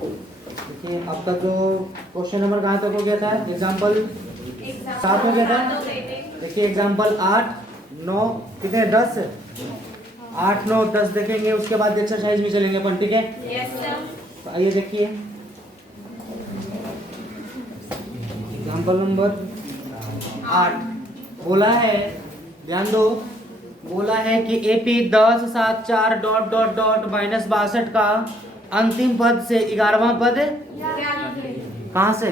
देखिए अब तक क्वेश्चन नंबर कहाँ तक हो गया था? एग्जाम्पल 7 हो गया था। देखिए एग्जाम्पल 8 9 कितने 10 8 9 10 देखेंगे, उसके बाद एक्सरसाइज में चलेंगे अपन, ठीक है? तो आइए देखिए एग्जाम्पल नंबर 8 बोला है, ध्यान दो, बोला है कि AP 10 7 4 dot dot dot minus 62 का अंतिम पद से 11वां पद कहाँ से?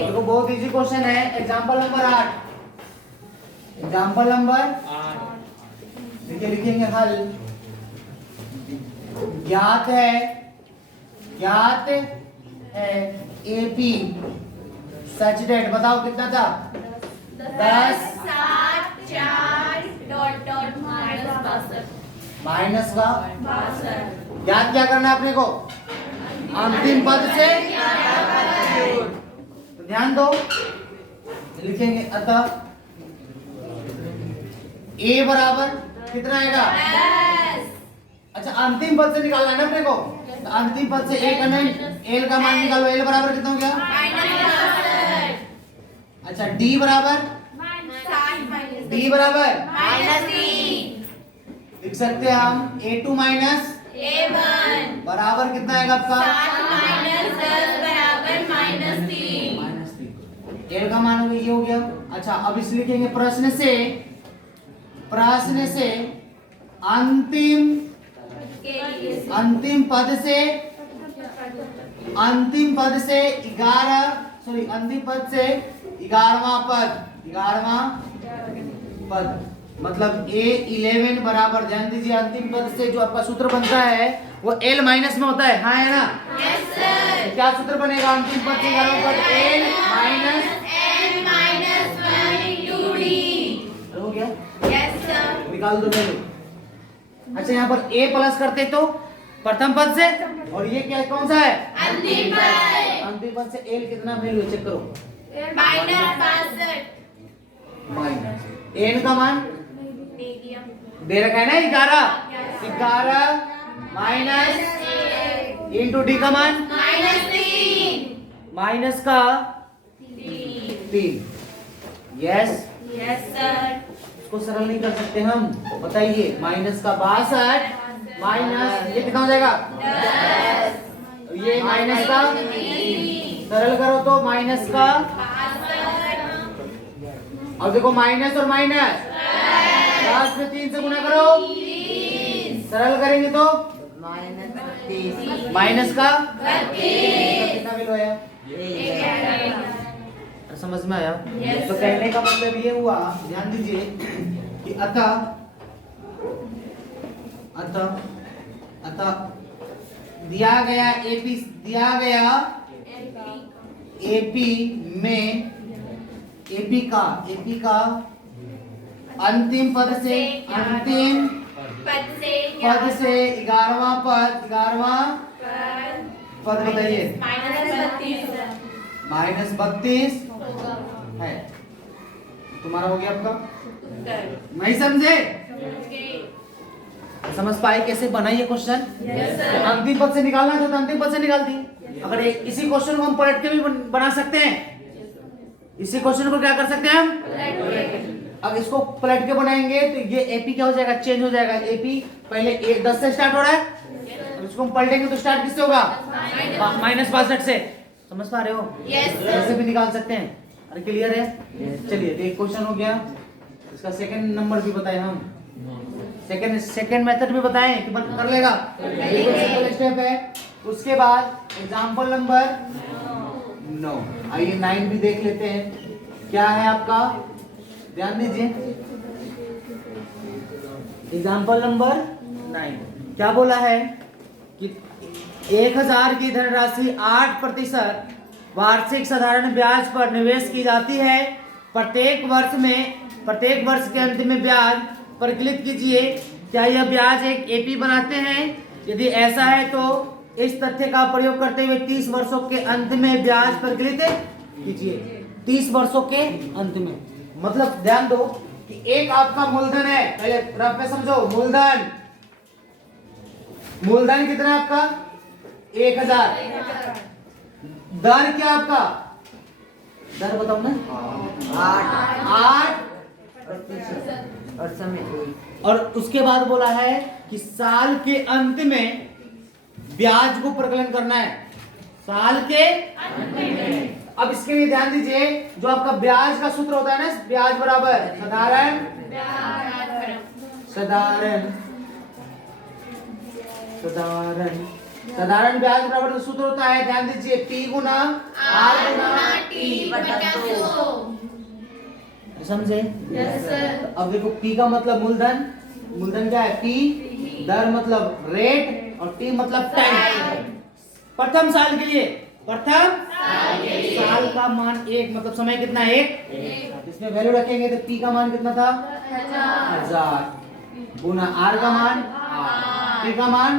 देखो बहुत इजी क्वेश्चन है। एग्जाम्पल नंबर 8, एग्जाम्पल नंबर 8 देखिए लिखेंगे हल। ज्ञात है AP सच डेट, बताओ कितना था? 10 7 4 डॉट डॉट माइनस का याद क्या करना है अपने को? अंतिम पद से तो ध्यान दो, लिखेंगे अतः A बराबर कितना आएगा? 10। अच्छा अंतिम पद से निकालना है ना अपने को, तो अंतिम पद से A करना है, L का मान निकालो। L बराबर कितना हो गया? अच्छा D बराबर, D बराबर लिख सकते हैं हम A2 माइनस A1 बराबर कितना आएगा आपका? 7 - 10 बराबर -3। L का मान ये हो गया। अच्छा अब इस लिखेंगे प्रश्न से अंतिम पद से 11वां पद मतलब A11 बराबर, ध्यान दीजिए अंतिम पद से जो आपका सूत्र बनता है वो L माइनस में होता है, हाँ है ना? Yes sir. क्या सूत्र बनेगा अंतिम पद से 11वां पद? L minus n - 1 into d। हो गया, यस सर। निकाल दो वैल्यू। अच्छा यहाँ पर A प्लस करते तो प्रथम पद से, और ये क्या कौन सा है? अंतिम पद। अंतिम पद से L कितना वैल्यू चेक करो? -62। माइनस N का मान मीडियम दे रखा है ना 11 माइनस इंटू D का मान -3। माइनस का 3। Yes, yes sir. इसको सरल नहीं कर सकते हम, बताइए। माइनस का 62 माइनस ये कितना हो जाएगा? 10। ये माइनस का सरल करो तो माइनस का, अब देखो माइनस और माइनस 10 में 3 से गुना करो, सरल करेंगे तो माइनस का कितना वैल्यू आया? समझ में आया? तो कहने का मतलब ये हुआ, ध्यान दीजिए कि अतः दिया गया AP का अंतिम पद से 11वां पद बताइए। -32 है, तुम्हारा हो गया आपका। नहीं समझे? समझ पाए कैसे बनाइए क्वेश्चन? तो अंतिम पद से निकालना था तो अंतिम पद से निकाल दी। अगर इसी क्वेश्चन को हम पलट के भी बना सकते हैं, इसी क्वेश्चन को क्या कर सकते हैं हम? अब इसको पलट के बनाएंगे तो ये AP क्या हो जाएगा? चेंज हो जाएगा। AP पहले 10 से स्टार्ट हो रहा है, अब इसको हम पलटेंगे तो स्टार्ट किससे होगा? -62 से। समझ पा रहे हो? ऐसे भी निकाल सकते हैं। अरे क्लियर है? चलिए एक क्वेश्चन हो गया, इसका सेकंड नंबर भी बताएं हम, सेकंड मेथड भी बताएं कि कर लेगा। सिंपल स्टेप है। उसके बाद एग्जांपल नंबर 9, आइए 9 भी देख लेते हैं क्या है आपका, ध्यान दीजिए। एग्जांपल नंबर 9 क्या बोला है कि 1000 की धनराशि 8% वार्षिक साधारण ब्याज पर निवेश की जाती है। प्रत्येक वर्ष के अंत में ब्याज परिकलित कीजिए। क्या यह ब्याज एक AP बनाते हैं? यदि ऐसा है तो इस तथ्य का प्रयोग करते हुए 30 वर्षों के अंत में ब्याज परिकलित कीजिए। 30 वर्षों के अंत में मतलब ध्यान दो कि एक आपका मूलधन है, पहले रफ में समझो। मूलधन कितना है आपका? 1000। दर क्या आपका, दर बताओ ना, 8%। और समय और उसके बाद बोला है कि साल के अंत में ब्याज को प्रकलन करना है, साल के अंत में। अब इसके लिए ध्यान दीजिए, जो आपका ब्याज का सूत्र होता है ना, ब्याज बराबर साधारण साधारण साधारण साधारण ब्याज बराबर जो सूत्र होता है, ध्यान दीजिए, P गुना R गुना टी बटा 100। समझे? Yes sir. अब देखो, P का मतलब मूलधन, मूलधन क्या है, P, दर मतलब रेट, और T मतलब टाइम। प्रथम साल के लिए, प्रथम साल का मान 1, मतलब समय कितना, 1। इसमें वैल्यू रखेंगे तो P का मान कितना था, 1000 गुना R का मान 8, P का मान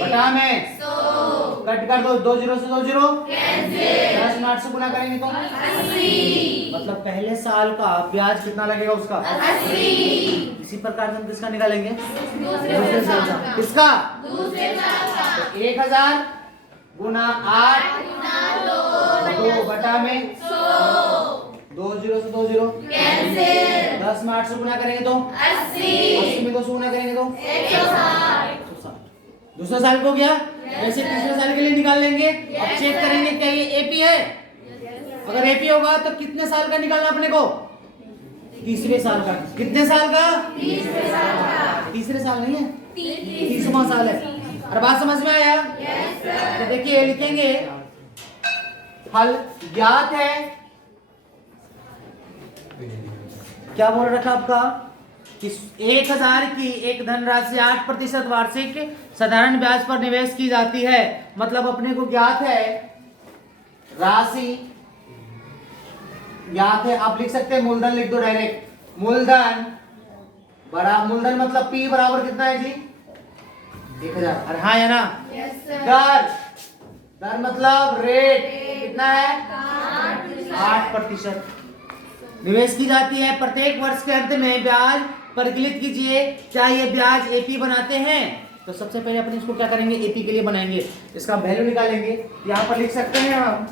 बटा में 100 कट कर दो, 2 0 से 2 0 कैंसिल। 10 में 8 से गुना करेंगे तो 80 मतलब पहले साल का ब्याज कितना लगेगा उसका, 80। इसी प्रकार से हम किसका निकालेंगे, दूसरे साल का। किसका, दूसरे साल का। तो 1000 गुना 8 गुना 2 2 बटा में 100 2 0 से 2 0 कैंसिल। 10 में 8 से गुना करेंगे तो 80 80 में 2 से गुना करेंगे तो 160 दूसरा साल को गया, वैसे तीसरे साल के लिए निकाल लेंगे। अब चेक करेंगे क्या ये एपी है, अगर एपी होगा तो कितने साल का निकालना अपने को, तीसरे साल का। कितने साल का, तीसरे साल नहीं है, 30वां साल है। और बात समझ में आया? तो देखिए लिखेंगे, हल ज्ञात है, क्या बोल रखा आपका कि 1000 की एक धनराशि 8% वार्षिक साधारण ब्याज पर निवेश की जाती है। मतलब अपने को ज्ञात है, राशि ज्ञात है, आप लिख सकते हैं मूलधन, लिख दो डायरेक्ट, मूलधन बड़ा, मूलधन मतलब P बराबर कितना है जी, 1000। अरे हाँ है ना, दर, दर मतलब रेट कितना है, 8% निवेश की जाती है। प्रत्येक वर्ष के अंत में ब्याज परिकलित कीजिए, क्या ये ब्याज एपी बनाते हैं, तो सबसे पहले अपन इसको क्या करेंगे, एपी के लिए बनाएंगे, इसका वैल्यू निकालेंगे। यहाँ पर लिख सकते हैं हम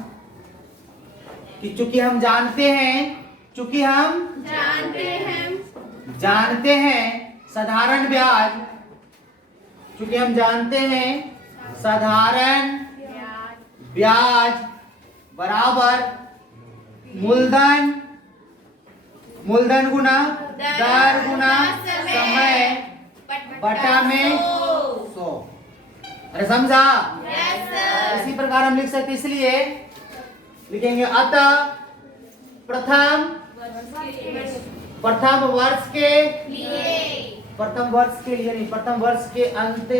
कि चूंकि हम जानते हैं साधारण ब्याज, चूंकि हम जानते हैं साधारण ब्याज बराबर मूलधन, मूलधन गुना दर गुना समय बटा में 100। अरे समझा? इसी प्रकार हम लिख सकते, इसलिए लिखेंगे अतः प्रथम वर्ष के लिए, प्रथम वर्ष के लिए नहीं, प्रथम वर्ष के अंत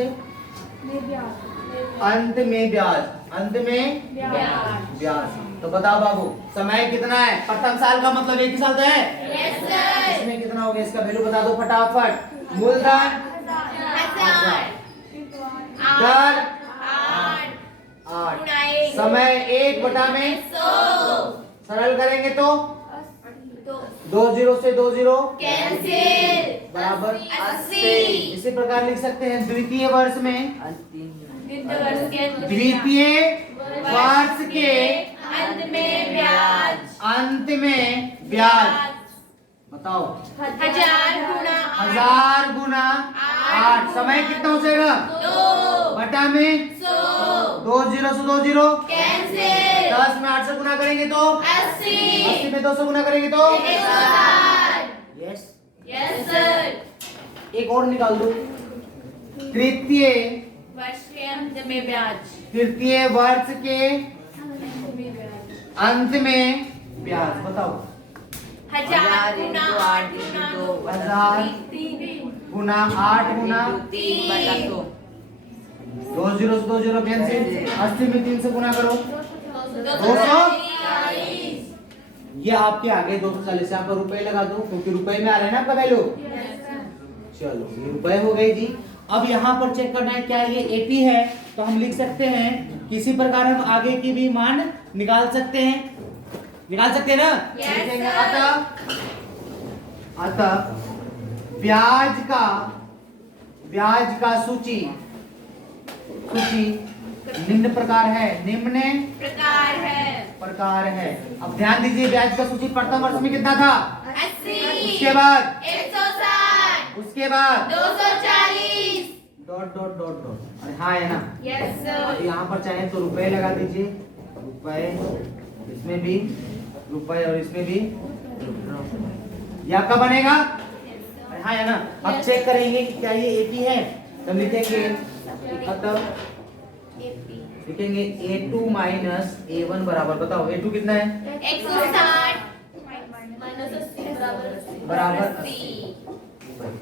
में ब्याज। तो बताओ बाबू, समय कितना है, प्रथम साल का मतलब एक ही साल का है, इसमें कितना हो गया, इसका वैल्यू बता दो फटाफट। मूलधन 1000, दर 8, समय 1 बटा में 100, सरल करेंगे तो 2 0 से 2 0 कैंसिल बराबर 80। इसी प्रकार लिख सकते हैं द्वितीय वर्ष में, द्वितीय वर्ष के अंत में ब्याज, अंत में ब्याज। बताओ 1000 गुना 8, समय कितना हो जाएगा, 2 बटा में 100 2 0 से 2 0 कैंसिल। 10 में 8 से गुना करेंगे तो 80 80 में 2 से गुना करेंगे तो 160। यस। Yes sir. एक और निकाल दो, तृतीय वर्ष के अंत में ब्याज, तृतीय वर्ष के अंत में ब्याज। बताओ 1000 गुना 8 गुना 1000 गुना 8 गुना 3 बटा 100 2 0 से 2 0 कैंसिल, 80 में 3 से गुना करो 240। ये आपके आगे 240 यहाँ पर रुपए लगा दो, क्योंकि रुपए में आ रहा है ना आपका वैल्यू। चलो ये रुपए हो गए जी। अब यहाँ पर चेक करना है क्या ये एपी है, तो हम लिख सकते हैं किसी प्रकार हम आगे की भी मान निकाल सकते हैं, ना। लिखेंगे अतः ब्याज का सूची निम्न प्रकार है, निम्न प्रकार है। अब ध्यान दीजिए, ब्याज का सूची प्रथम वर्ष में कितना था? 80, उसके बाद 160, उसके बाद 240। Dot dot dot dot. अरे हाँ है ना। Yes sir. यहाँ पर चाहे तो रुपए लगा दीजिए, रुपए, इसमें भी रुपए और इसमें भी या का बनेगा। अरे हाँ है ना। अब चेक करेंगे कि क्या ये एपी है, तब लिखेंगे अतः लिखेंगे A2 माइनस A1 बराबर, बताओ A2 कितना है? 160 माइनस 80 बराबर 80।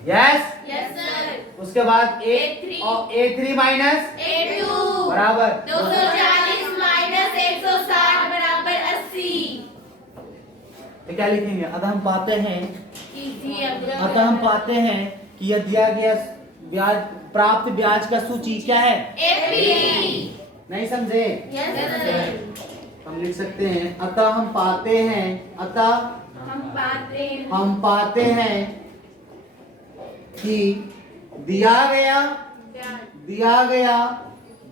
यस। Yes sir. उसके बाद A3 और A3 माइनस A2 बराबर 240 माइनस 160 बराबर 80। तो क्या लिखेंगे? अतः हम पाते हैं कि यह दिया गया ब्याज, प्राप्त ब्याज का सूची क्या है? एपी। नहीं समझे? Yes sir. हम लिख सकते हैं अतः हम पाते हैं, अतः हम पाते हैं कि दिया गया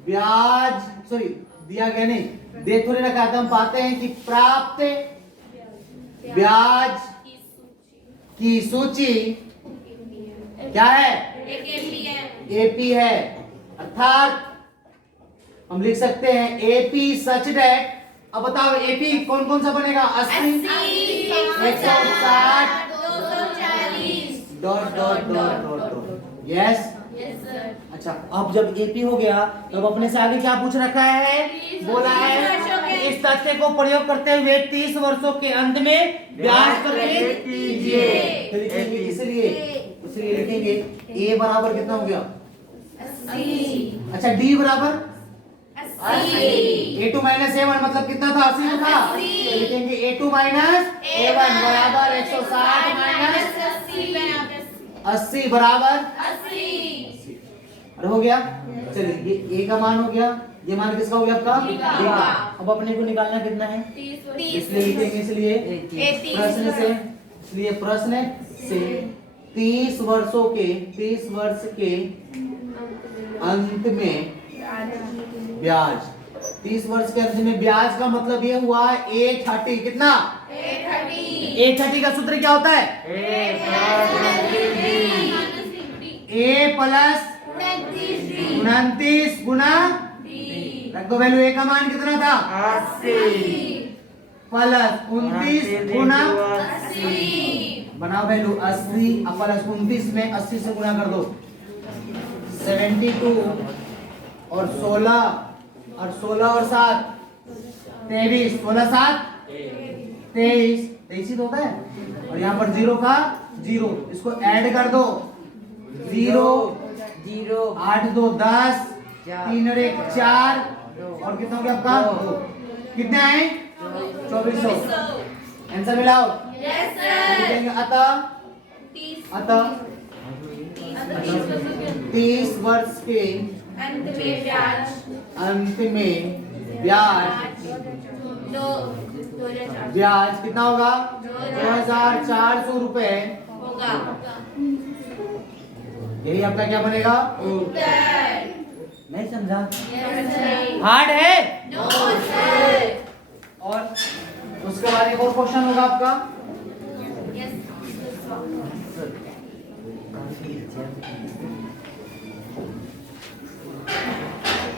ब्याज, सॉरी दिया गया नहीं, दे थोड़ी रखा था। हम पाते हैं कि प्राप्त ब्याज की सूची क्या है? एपी है। अर्थात हम लिख सकते हैं एपी सच डेट। अब बताओ एपी कौन कौन सा बनेगा? 80, 160 dot dot dot dot. Yes. अच्छा, अब जब एपी हो गया तब अपने से आगे क्या पूछ रखा है? बोला है इस तथ्य को प्रयोग करते हुए 30 वर्षों के अंत में ब्याज प्रकटित कीजिए। तो लिखेंगे इसलिए लिखेंगे ए बराबर कितना हो गया? 80। अच्छा, डी बराबर 80। A2 माइनस A1 मतलब कितना था? 80 था। तो लिखेंगे A2 माइनस A1 बराबर 160 माइनस 80 बराबर 80। अरे हो गया। चलिए, ये A का मान हो गया, ये मान किसका हो गया? आपका D का। अब अपने को निकालना कितना है? 30। इसलिए लिखेंगे प्रश्न से 30 वर्ष के अंत में ब्याज, 30 वर्ष के अंत में ब्याज का मतलब ये हुआ A30। कितना? A30 का सूत्र क्या होता है? A प्लस 29 गुना, रख दो वैल्यू। A का मान कितना था? 80 प्लस 29 गुना, बनाओ वैल्यू 80 प्लस 29 में 80 से गुना कर दो। 72 और 16 और 7 23, 16 7 23 ही तो होता है। और यहाँ पर 0 का 0, इसको ऐड कर दो। 0 8 2 10, 3 और 1 4, और कितना हो गया आपका? 2। कितने आए? 2400। आंसर मिलाओ। Yes sir. अतः 30 वर्ष के अंत में ब्याज कितना होगा? 2400 रुपए होगा। यही आपका क्या बनेगा? उत्तर। नहीं समझा? Yes sir. हार्ड है। No sir. और उसके बाद एक और क्वेश्चन होगा आपका। यस।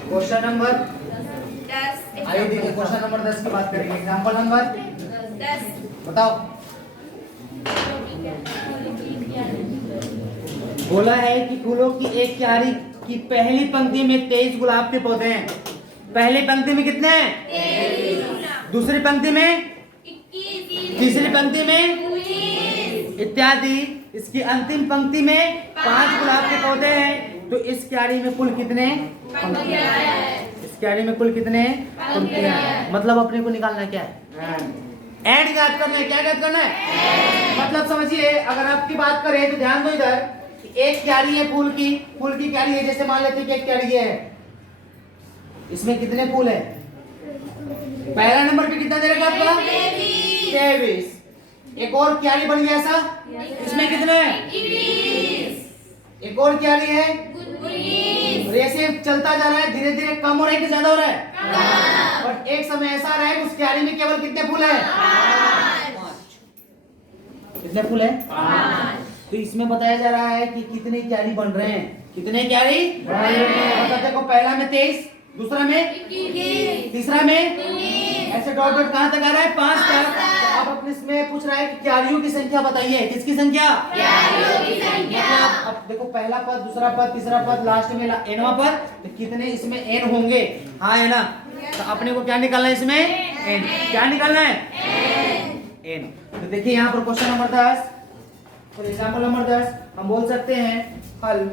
Question number 10। आइए देखिए, क्वेश्चन नंबर 10 की बात करेंगे। Example number 10। बताओ। बोला है कि फूलों की एक क्यारी की पहली पंक्ति में 23 गुलाब के पौधे हैं। पहली पंक्ति में कितने हैं? 23। दूसरी पंक्ति में 21। तीसरी पंक्ति में 19 इत्यादि। इसकी अंतिम पंक्ति में 5 गुलाब के पौधे हैं। तो इस क्यारी में कुल कितने पंक्तियां हैं? इस क्यारी में कुल कितने पंक्तियां हैं? मतलब अपने को निकालना क्या है? एंड याद करना है। क्या याद करना है? मतलब समझिए, अगर आपकी बात करें तो ध्यान दो इधर। एक क्यारी है फूल की क्यारी है। जैसे मान लेते हैं कि एक क्यारी है, इसमें कितने फूल है? पहला नंबर पे कितना दे रखा आपका? 23। एक और क्यारी बन गया ऐसा, इसमें कितने हैं? 21। एक और क्यारी है, 19। ऐसे चलता जा रहा है, धीरे धीरे कम हो रहा है कि ज्यादा हो रहा है? बट एक समय ऐसा आ रहा है कि उस क्यारी में केवल कितने फूल है? 5। कितने फूल है? 5। तो इसमें बताया जा रहा है कि कितने क्यारी बन रहे हैं, कितने क्यारी बन रहे हैं। मतलब देखो पहला में 23, दूसरा में 21, तीसरा में 19, ऐसे डॉट डॉट कहां तक आ रहा है? 5 तक। तो अब अपने इसमें पूछ रहा है कि क्यारियों की संख्या बताइए। किसकी संख्या? क्यारियों की संख्या। मतलब अब देखो पहला पद, दूसरा पद, तीसरा पद, लास्ट में एनवा पद, तो कितने इसमें एन होंगे? हाँ है ना? तो अपने को क्या निकालना है इसमें? एन। क्या निकालना है? एन। तो देखिए यहाँ पर question number 10, for example number 10 हम बोल सकते हैं हल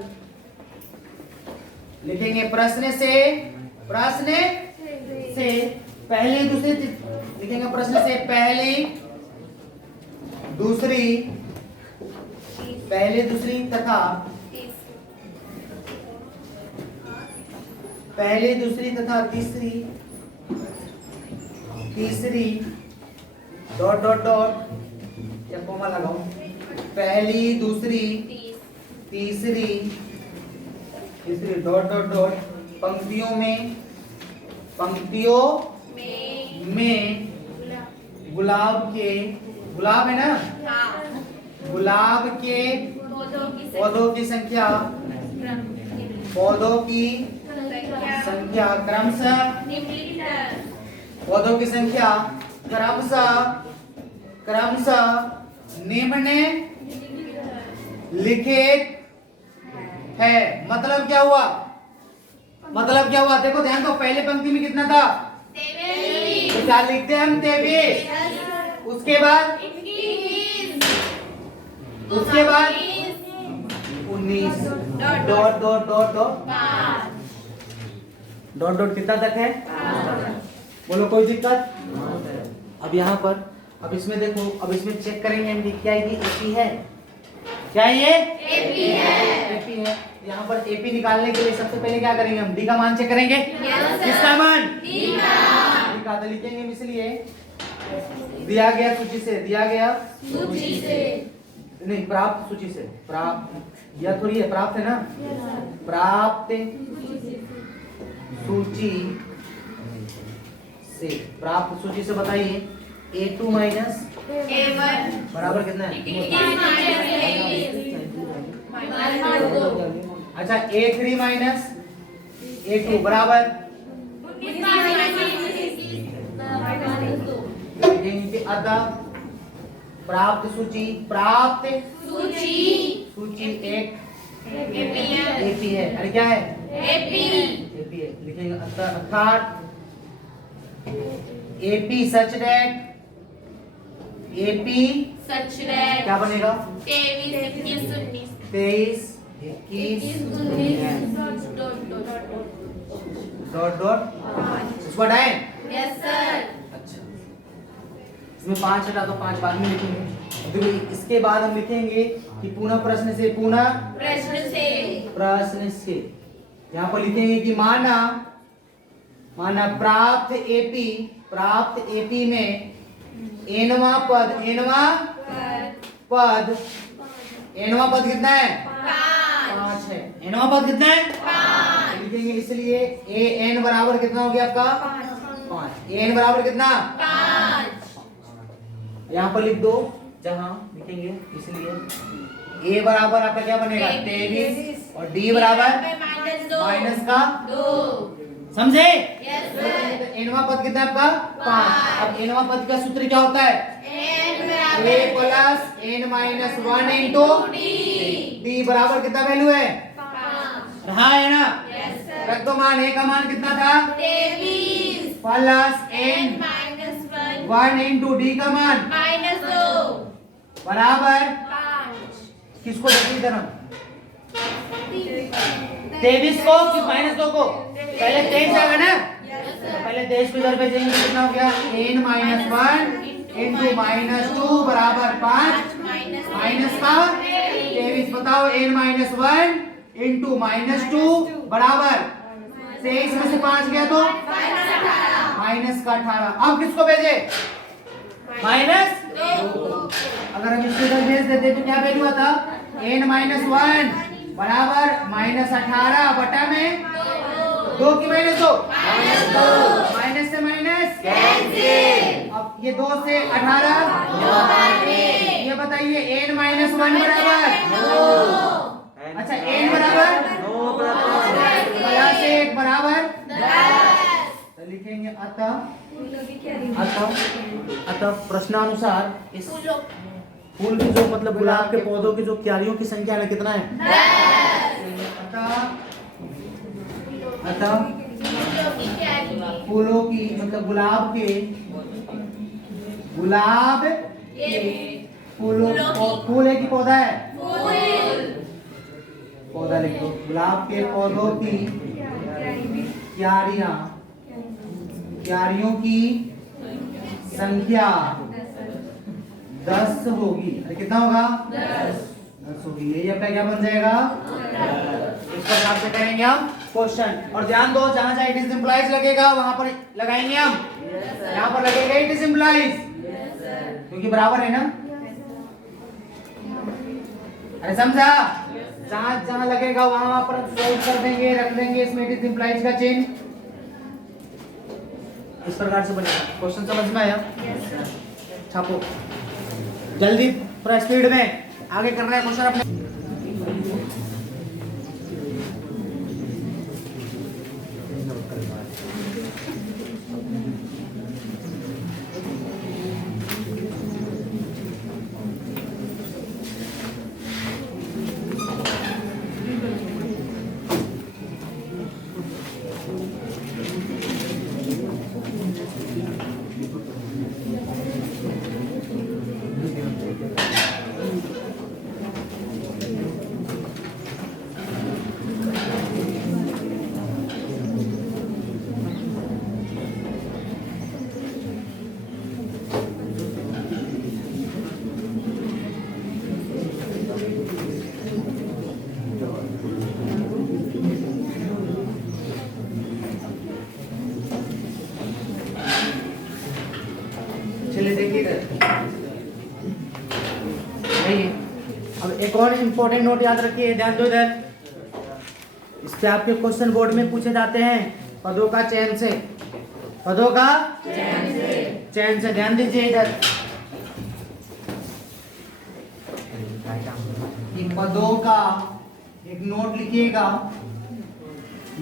लिखेंगे प्रश्न से पहले दूसरी लिखेंगे, प्रश्न से पहली दूसरी तथा तीसरी डॉट डॉट डॉट या कोमा लगाओ, पहली दूसरी तीसरी डॉट डॉट डॉट पंक्तियों में गुलाब है ना, गुलाब के पौधों की संख्या क्रमशः पौधों की संख्या क्रमशः निम्नलिखित है। मतलब क्या हुआ? देखो ध्यान दो, पहले पंक्ति में कितना था? 23। तो क्या लिखते हैं हम? 23। उसके बाद 19 dot dot dot dot dot कितना तक है? बोलो कोई दिक्कत? अब यहाँ पर अब इसमें देखो, अब इसमें चेक करेंगे हम कि क्या ये एपी है? क्या ये एपी है? यहाँ पर एपी निकालने के लिए सबसे पहले क्या करेंगे हम? डी का मान चेक करेंगे। किसका मान? डी का। तो लिखेंगे इसलिए दिया गया सूची से नहीं, प्राप्त सूची से, प्राप्त या थोड़ी है, प्राप्त है ना, प्राप्त सूची से बताइए A2 माइनस A1 बराबर कितना है? अच्छा A3 माइनस A2 बराबर अतः प्राप्त सूची एक एपी है। अरे क्या है? एपी है। लिखेंगे अर्थात एपी सच दैट क्या बनेगा? 23, 21 डॉट डॉट उसको हटाएं। अच्छा इसमें 5 हटा दो, 5 बाद में लिखेंगे। तो इसके बाद हम लिखेंगे कि पुनः प्रश्न से यहाँ पर लिखेंगे कि माना प्राप्त एपी में एनवा पद कितना है? 5 है। एनवा पद कितना है? 5 लिखेंगे, इसलिए ए एन बराबर कितना हो गया आपका? 5। एन बराबर कितना? 5। यहाँ पर लिख दो जहां लिखेंगे, इसलिए ए बराबर आपका क्या बनेगा? 23 और डी बराबर माइनस का 2। समझे? एनवा पद कितना है आपका? 5। अब एनवा पद का सूत्र क्या होता है? a plus n minus 1 into d बराबर कितना वैल्यू है? 5 रहा है ना? रख दो मान। ए का मान कितना था? 23 plus n minus 1 into d का मान -2 बराबर 5। किसको देखिए इधर हम 23 को कि -2 को? पहले 23 आएगा ना, तो पहले 23 को इधर भेजेंगे, कितना हो गया? n माइनस 1 इंटू -2 बराबर 5 माइनस का 23। बताओ n माइनस 1 इंटू -2 बराबर 23 में से 5 गया तो माइनस का 18। अब किसको भेजे? -2। अगर हम इसको इधर भेज देते तो क्या वैल्यू आता? n माइनस 1 बराबर -18 बटा में 2 की -2 माइनस से माइनस कैंसिल। अब ये 2 से 18 ये बताइए n -1 बराबर अच्छा n बराबर 1 बराबर 10। तो लिखेंगे अतः प्रश्नानुसार इस फूल की जो मतलब गुलाब के पौधों की जो क्यारियों की संख्या है कितना है 10। अतः फूलों की मतलब गुलाब फूल है कि पौधा है पौधा लिखो गुलाब के पौधों की क्यारियों की संख्या 10 होगी। अरे कितना होगा 10 होगी। ये अपना क्या बन जाएगा इस प्रकार से करेंगे हम क्वेश्चन। और ध्यान दो जहां जहां इट इज इंप्लाइज लगेगा वहां पर लगाएंगे हम यहाँ पर लगेगा इट इज इंप्लाइज क्योंकि बराबर है ना। अरे समझा जहां जहां लगेगा वहां पर सोल्व कर देंगे रख देंगे इसमें इट इज इंप्लाइज का चिन्ह इस प्रकार से बनेगा। क्वेश्चन समझ में आया छापो जल्दी पूरा स्पीड में आगे करना है क्वेश्चन अपने। चलिए देखिए अब एक और इम्पोर्टेंट नोट याद रखिए ध्यान दो इधर इस पे आपके क्वेश्चन बोर्ड में पूछे जाते हैं पदों का चयन से ध्यान दीजिए इधर पदों का एक नोट लिखिएगा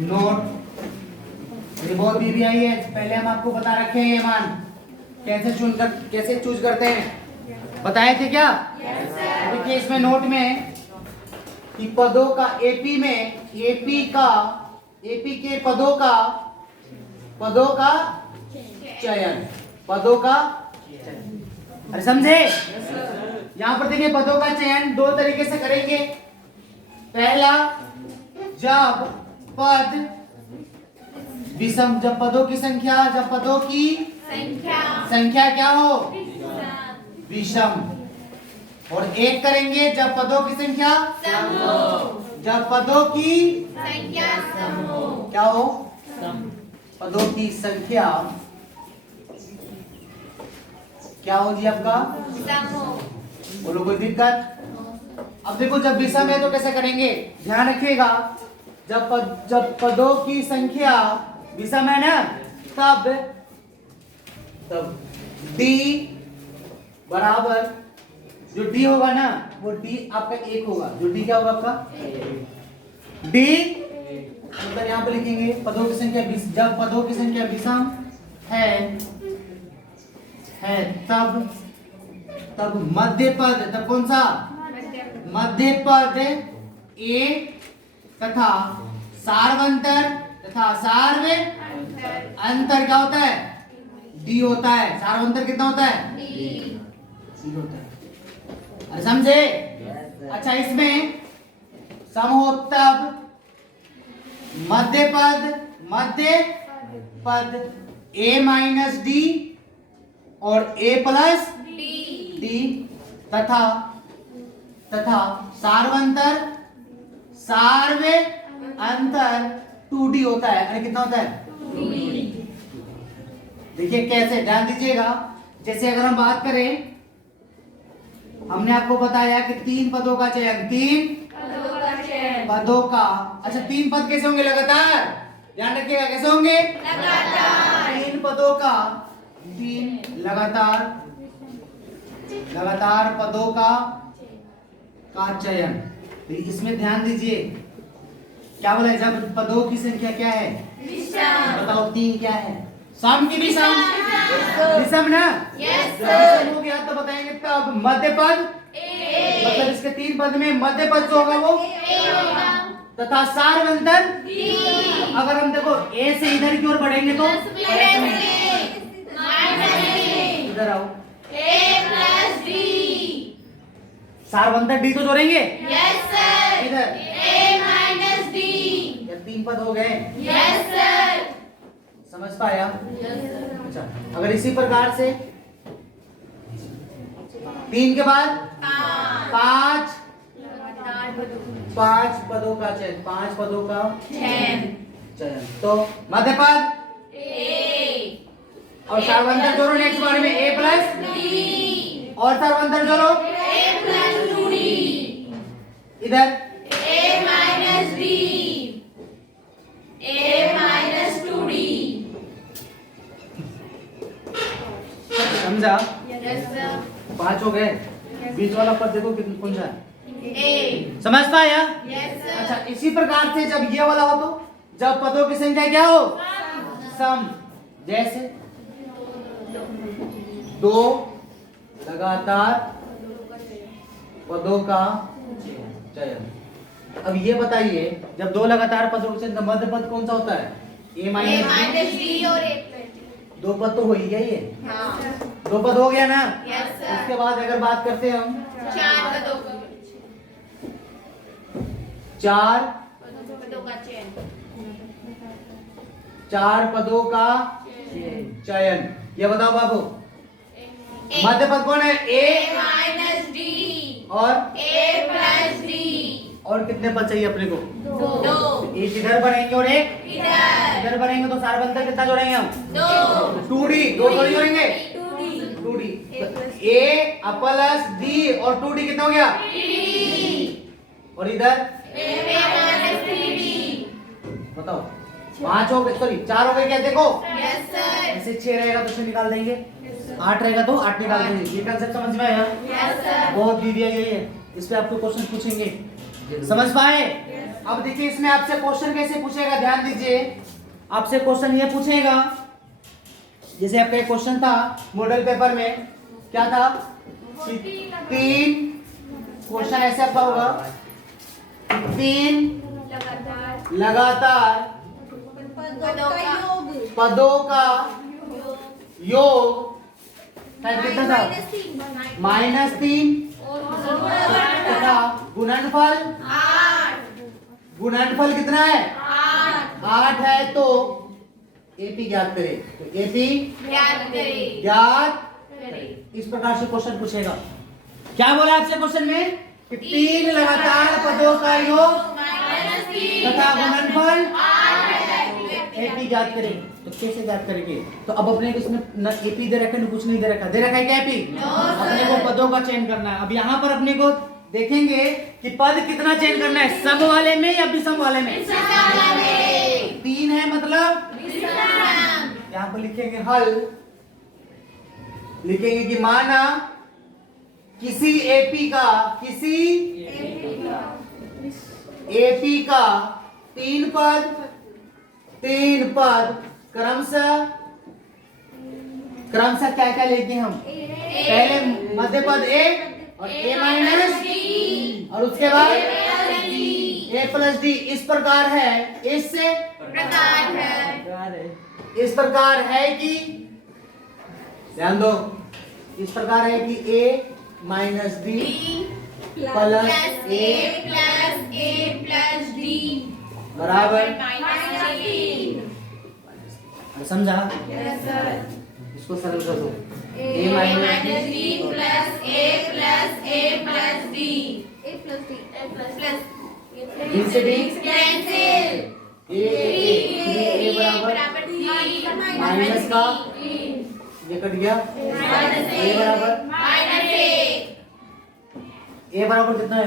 नोट ये बहुत बीबीआई है पहले हम आपको बता रखे हैं ये मान कैसे चूज करते हैं बताए थे क्या देखिए इसमें नोट में कि पदों का एपी के पदों का चयन अरे समझे यहाँ पर देखिए पदों का चयन 2 तरीके से करेंगे। पहला जब पद विषम जब पदों की संख्या क्या हो विषम और एक करेंगे जब पदों की संख्या जब पदों की क्या हो पदों की संख्या क्या हो जी आपका बोलो कोई दिक्कत। अब देखो जब विषम है तो कैसे करेंगे ध्यान रखिएगा जब पदों की संख्या विषम है ना तब d बराबर जो d होगा ना वो d आपका 1 होगा जो d क्या होगा आपका d मतलब यहाँ पे लिखेंगे पदों की संख्या जब पदों की संख्या विषम है तब मध्य पद तब कौन सा मध्य पद a तथा सार्वंतर तथा सार्व अंतर क्या होता है डी होता है। सार्वंतर कितना होता है डी होता है। अरे समझे अच्छा इसमें सम हो तब मध्य पद a माइनस डी और a प्लस डी तथा सार्वंतर सार्व अंतर 2d होता है। अरे कितना होता है देखिए कैसे ध्यान दीजिएगा जैसे अगर हम बात करें हमने आपको बताया कि 3 पदों का चयन 3 पदों का अच्छा 3 पद कैसे होंगे लगातार ध्यान रखिएगा कैसे होंगे? लगातार। 3 पदों का 3 लगातार पदों का चयन। तो इसमें ध्यान दीजिए क्या बोला है, जब पदों की संख्या क्या है? विषम। बताओ 3 क्या है? सम की विषम? विषम ना? Yes, जब sir. विषम हो गया तो बताएंगे तब मध्य पद, मतलब इसके 3 पद में मध्य पद जो होगा वो तथा सारवंतर। अगर हम देखो ए से इधर की ओर बढ़ेंगे तो इधर आओ, सारवंतर डी तो जोड़ेंगे इधर, या 3 पद हो गए। समझ पाया? अच्छा, अगर इसी प्रकार से 3 के बाद 5 पदों का चयन, 5 पदों का चयन, तो मध्य पद और सारवंतर जोड़ो नेक्स्ट बार में ए प्लस और सारवंतर जोड़ो इधर समझा? 5 हो गए, बीच वाला पद देखो कितना कौन सा है, समझ पाया? अच्छा, इसी प्रकार से जब ये वाला हो तो जब पदों की संख्या क्या हो? सम। जैसे 2 लगातार पदों का चयन। अब ये बताइए जब 2 लगातार पदों का चयन तो मध्य पद कौन सा होता है? ए माइनस डी। और 2 पद तो हो ही गया, ये 2 पद हो गया ना? उसके बाद अगर बात करते हैं हम 4 पदों का चयन। ये बताओ बाबू, मध्य पद कौन है? ए और कितने पद चाहिए अपने को? 2 एक इधर बनेंगे और एक इधर बनेंगे, तो सारवंतर कितना जोड़ेंगे हम? 2D। 2 थोड़ी जोड़ेंगे, 2D। ए प्लस डी और 2D कितना हो गया? और इधर बताओ 5 हो गए, सॉरी 4 हो गए क्या? देखो ऐसे 6 रहेगा तो 6 निकाल देंगे, 8 रहेगा तो 8 निकाल देंगे। ये कंसेप्ट समझ में आया? बहुत दीदी यही है, इस पे आपको क्वेश्चन पूछेंगे, समझ पाए? अब देखिए इसमें आपसे क्वेश्चन कैसे पूछेगा, ध्यान दीजिए। आपसे क्वेश्चन ये पूछेगा, जैसे आपका एक क्वेश्चन था मॉडल पेपर में, क्या था? 3 क्वेश्चन ऐसे आपका होगा, 3 लगातार पदों का योग कितना था? -3 तथा गुणनफल कितना है? 8 है। तो एपी ज्ञात करें, तो एपी ज्ञात। इस प्रकार से क्वेश्चन पूछेगा। क्या बोला आपसे क्वेश्चन में कि 3 लगातार पदों का योग तथा गुणनफल एपी ज्ञात करें। तो कैसे ज्ञात करेंगे? तो अब अपने को इसमें न एपी दे रखा है न कुछ नहीं दे रखा, दे रखा है क्या एपी? अपने को पदों का चयन करना है। अब यहाँ पर अपने को देखेंगे कि पद कितना चयन करना है, सम वाले में या विषम वाले में? 3 है मतलब यहाँ पर लिखेंगे हल, लिखेंगे कि माना किसी एपी का 3 पद क्रमशः क्या क्या लेते हैं हम? पहले मध्य पद ए और ए माइनस और उसके बाद ए प्लस डी। इस प्रकार है, इससे इस प्रकार है कि, ध्यान दो, इस प्रकार है कि ए माइनस डी प्लस ए बराबर, समझा? इसको सरल कर दो, ए माइनस डी प्लस डी से डी ए बराबर माइनस का, ये कट गया, ए बराबर कितना है? -a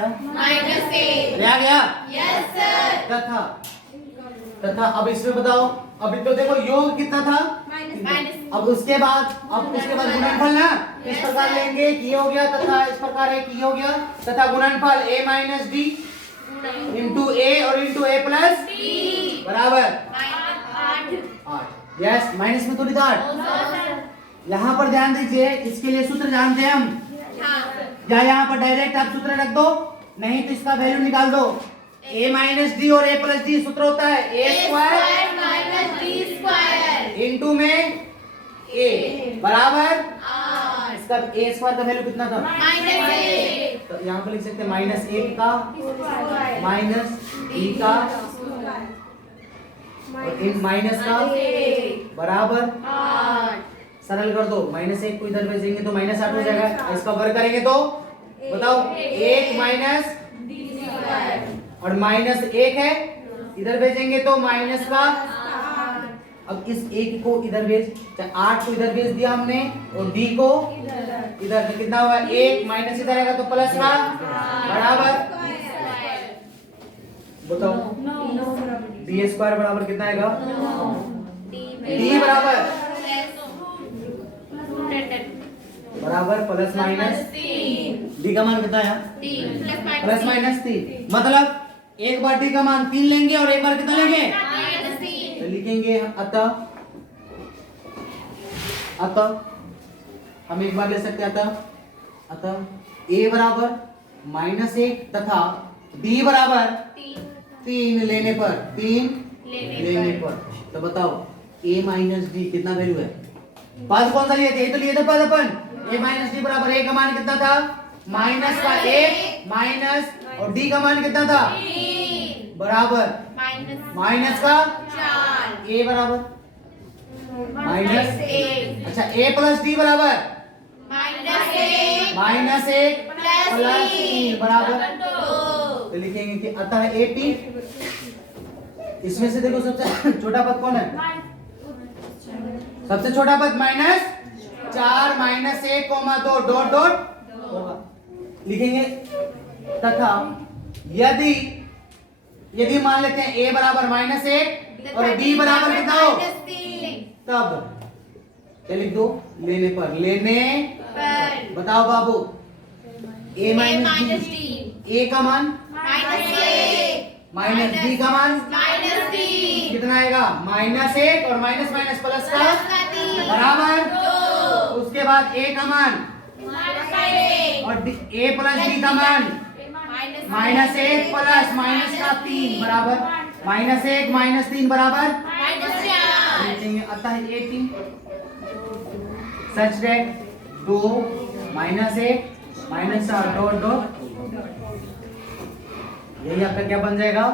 आ गया यस सर क्या था? तथा अब इसमें बताओ, अभी तो देखो योग कितना था, माइनस अब उसके बाद गुणनफल ना इस प्रकार लेंगे कि ये हो गया तथा इस प्रकार है कि ये हो गया तथा गुणनफल a माइनस डी इंटू ए और इंटू ए प्लस डी बराबर 8 8। यस, माइनस में थोड़ी था 8। यहाँ पर ध्यान दीजिए, इसके लिए सूत्र जानते हैं हम, या यहाँ पर डायरेक्ट आप सूत्र रख दो, नहीं तो इसका वैल्यू निकाल दो। a माइनस डी और a प्लस डी सूत्र होता है a square minus D square into में a बराबर 8 इसका a स्क्वायर का वैल्यू कितना था, माइनस 1 तो यहाँ पर लिख सकते हैं माइनस 1 का माइनस d का और इन माइनस का बराबर 8 सरल कर दो, माइनस 1 को इधर भेजेंगे तो माइनस 8 हो जाएगा, इसका वर्ग करेंगे तो बताओ 1 माइनस डी स्क्वायर और माइनस 1 है, इधर भेजेंगे तो माइनस का, 8 अब इस 1 को इधर भेज, 8 को इधर भेज दिया हमने और d को इधर, तो कितना हुआ 1 माइनस इधर आएगा तो प्लस का बराबर, बताओ d स्क्वायर बराबर कितना आएगा, d बराबर प्लस माइनस d का मान कितना है, प्लस माइनस 3, मतलब एक बार d का मान 3 लेंगे और एक बार कितना लेंगे, तो लिखेंगे अतः हम एक बार ले सकते हैं अतः a बराबर -1 तथा d बराबर 3 लेने पर तो बताओ a माइनस डी कितना वैल्यू है, पद कौन सा लिए थे, तो लिए थे पद अपन, a माइनस डी बराबर a का मान कितना था, माइनस का 1 माइनस और d का मान कितना था बराबर माइनस का 4 a बराबर माइनस 1 अच्छा a प्लस d बराबर माइनस 1 -1 प्लस 3 बराबर, 2 तो लिखेंगे कि अतः AP, इसमें से देखो सबसे छोटा पद कौन है, सबसे छोटा पद -4 -1 2 डॉट डॉट होगा, लिखेंगे तथा यदि मान लेते हैं a बराबर -1 और d बराबर कितना हो, तब क्या लिख दो, लेने पर बताओ बाबू a माइनस डी, a का मान माइनस d का मान कितना आएगा, -1 और माइनस माइनस प्लस का बराबर, उसके बाद a का मान और a प्लस d का मान -1 प्लस माइनस का 3 बराबर -1 -3 बराबर, लिखेंगे अतः AP such that 2 -1 -4 dot dot, यही आपका क्या बन जाएगा,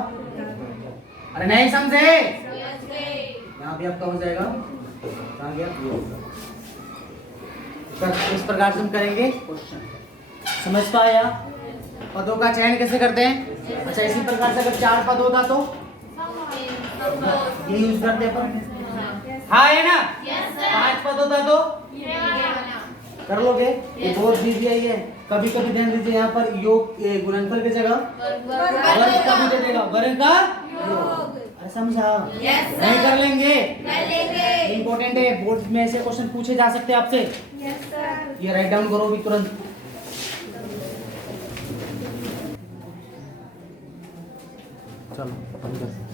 अरे नहीं समझे, यहाँ भी आपका हो जाएगा, कहाँ गया तो इस प्रकार से हम करेंगे क्वेश्चन, समझ पाया, पदों का चयन कैसे करते हैं, अच्छा इसी प्रकार से अगर 4 पद होता तो ये यूज करते अपन, हाँ है ना, 5 पद होता तो कर लोगे, ये बहुत इजी है, ये कभी कभी ध्यान दीजिए यहाँ पर योग गुणनफल की जगह वर्ग का भी दे देगा, वर्ग का योग, अरे समझा, नहीं कर लेंगे, इम्पोर्टेंट है, बोर्ड में ऐसे क्वेश्चन पूछे जा सकते हैं आपसे, ये राइट डाउन करो भी तुरंत, चलो अपन करते हैं।